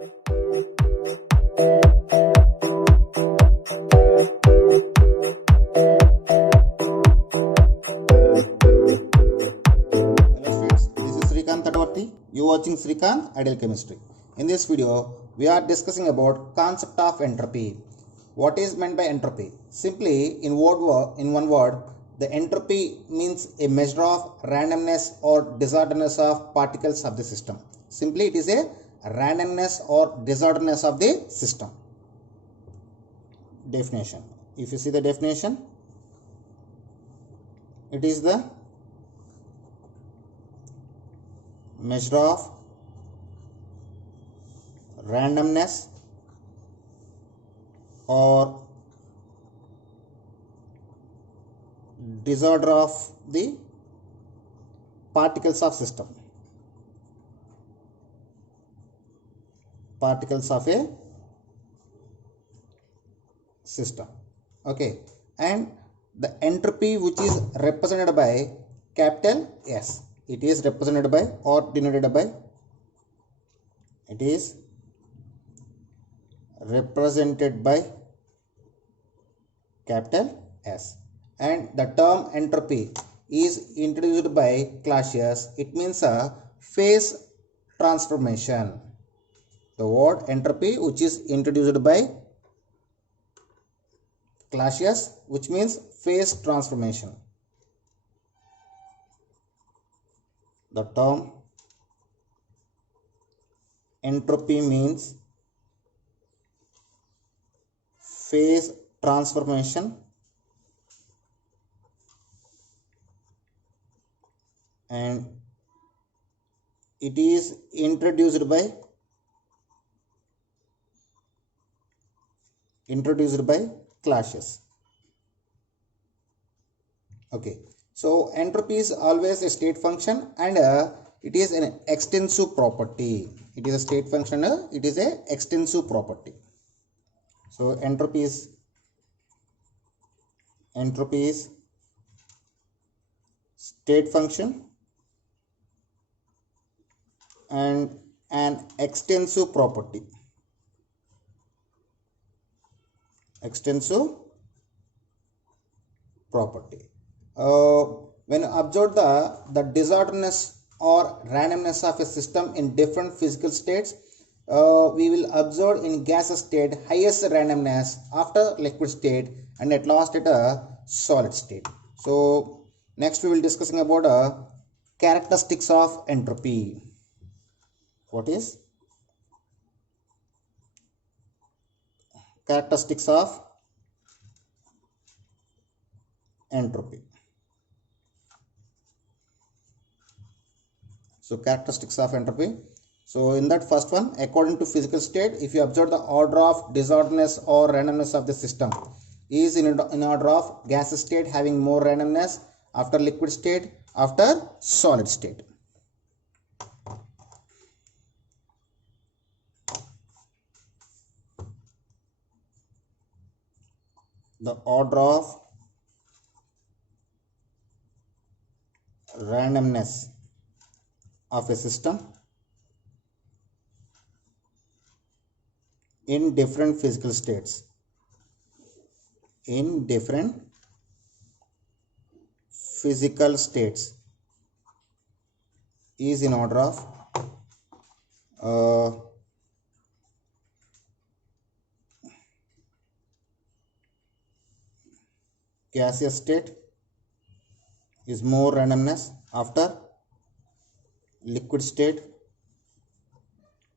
You watching Srikanth Ideal Chemistry. In this video, we are discussing about concept of entropy. What is meant by entropy? Simply, in one word, the entropy means a measure of randomness or disorderness of particles of the system. Simply, it is a randomness or disorderness of the system. Definition. If you see the definition, it is the measure of randomness or disorder of the particles of system. Particles of a system. Okay, and the entropy which is represented by capital S. It is represented by or denoted by. It is represented by capital S, and the term entropy is introduced by Clausius. It means a phase transformation. The word entropy which is introduced by Clausius, which means phase transformation. The term entropy means phase transformation and it is introduced by Clausius. Okay, so entropy is always a state function and it is an extensive property. It is a state function, it is a extensive property. So entropy is state function and an extensive property. When observe the disorderness or randomness of a system in different physical states, we will observe in gaseous state highest randomness, after liquid state, and at last at a solid state. So next we will discussing about characteristics of entropy. What is characteristics of entropy? So characteristics of entropy. So in that first one, according to physical state, if you observe the order of disorderness or randomness of the system is in order of gaseous state having more randomness, after liquid state, after solid state. The order of randomness of a system in different physical states. In different physical states is in order of gaseous state is more randomness, after liquid state,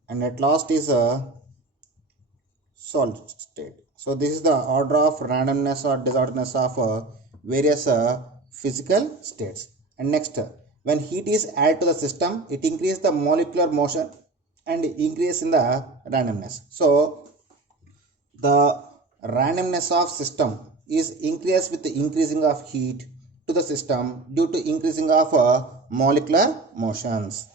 and at last is a solid state. So this is the order of randomness or disorderness of various physical states. And next, when heat is added to the system, it increases the molecular motion and increase in the randomness. So the randomness of system is increased with the increasing of heat to the system due to increasing of molecular motions.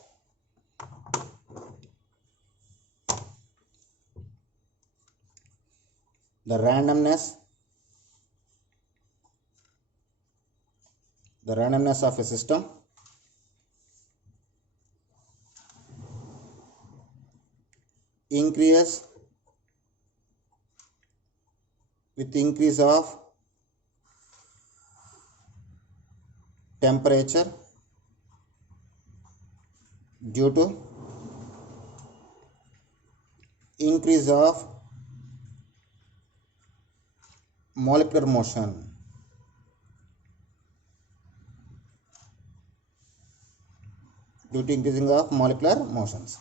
The randomness of a system increase with increase of temperature due to increase of molecular motion. Due to increasing of molecular motions.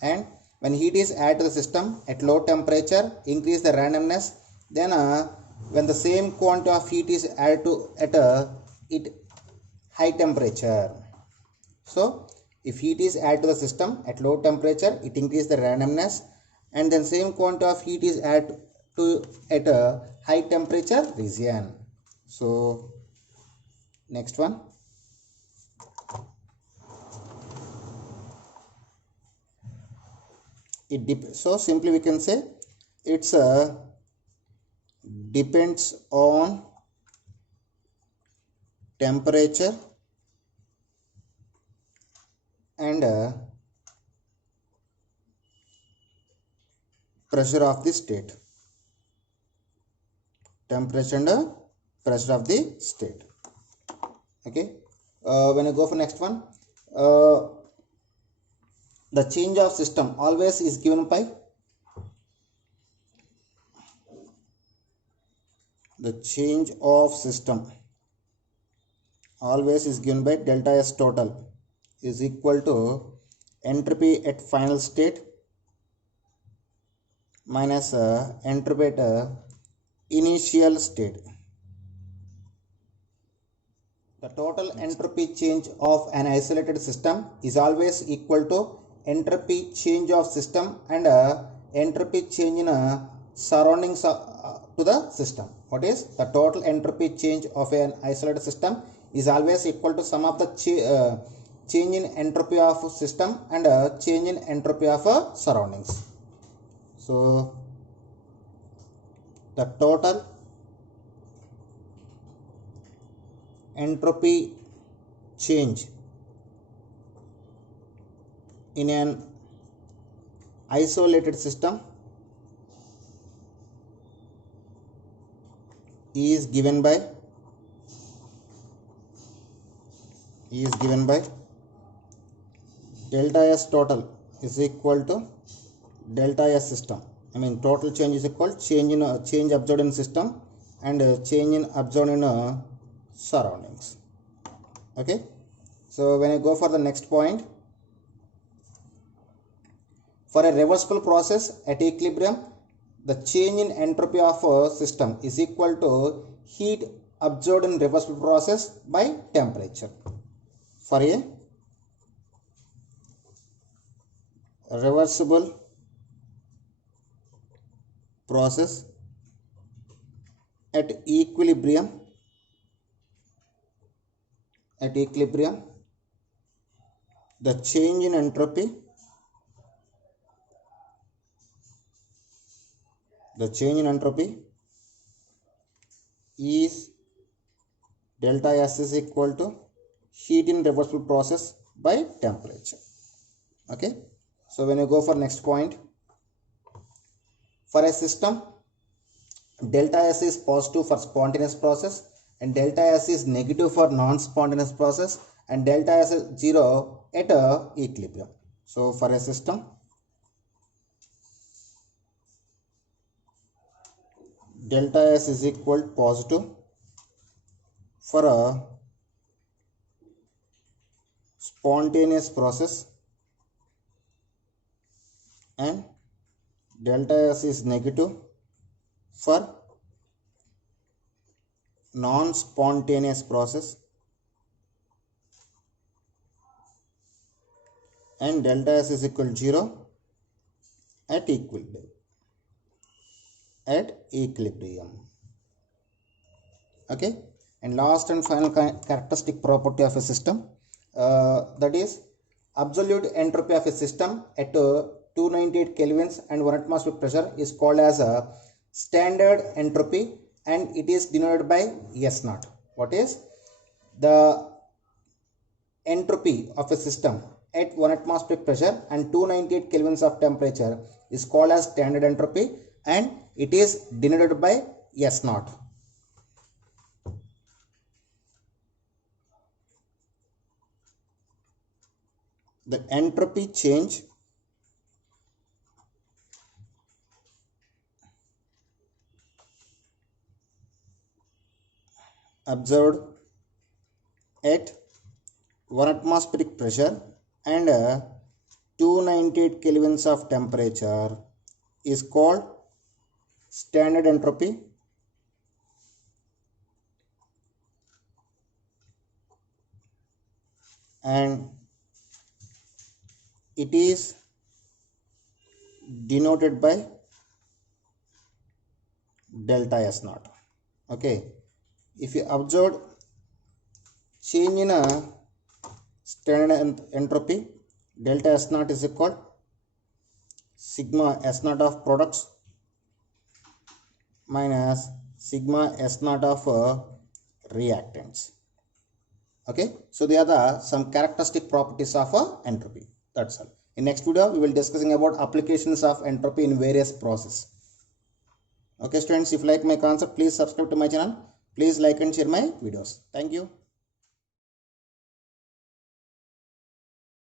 And when heat is added to the system at low temperature, increase the randomness. Then when the same quantity of heat is added to at it high temperature. So if heat is added to the system at low temperature, it increases the randomness, and then same quantity of heat is added to at a high temperature region. So next one. So simply we can say it's depends on temperature and pressure of the state. Temperature and pressure of the state. Okay. When I go for next one, the change of system always is given by the change of system always is given by delta S total is equal to entropy at final state minus entropy at initial state. The total entropy change of an isolated system is always equal to entropy change of system and entropy change in surroundings to the system. What is the total entropy change of an isolated system is always equal to sum of the change in entropy of system and change in entropy of surroundings. So the total entropy change in an isolated system is given by delta S total is equal to delta S system. I mean total change is equal change observed in system and change in observed in surroundings. Okay. So when I go for the next point, for a reversible process at equilibrium, the change in entropy of a system is equal to heat absorbed in reversible process by temperature. For a reversible process at equilibrium, the change in entropy is delta S is equal to heat in reversible process by temperature. Okay. So when you go for next point, for a system, delta S is positive for spontaneous process and delta S is negative for non-spontaneous process and delta S is 0 at equilibrium. So for a system, delta S is equal to positive for a spontaneous process and delta S is negative for non-spontaneous process and delta S is equal to 0 at equilibrium. Okay. And last and final characteristic property of a system, that is absolute entropy of a system at 298 kelvins and 1 atmospheric pressure is called as a standard entropy and it is denoted by S naught. What is the entropy of a system at 1 atmospheric pressure and 298 kelvins of temperature is called as standard entropy, and it is denoted by S naught. The entropy change observed at 1 atmospheric pressure and 298 kelvins of temperature is called standard entropy, and it is denoted by delta S naught. Okay, if you observe change in a standard entropy, delta S naught is equal sigma S naught of products minus sigma S naught of reactants. Okay, so they are the some characteristic properties of entropy. That's all. In next video we will discussing about applications of entropy in various process. Okay students, if you like my concept, please subscribe to my channel. Please like and share my videos. Thank you.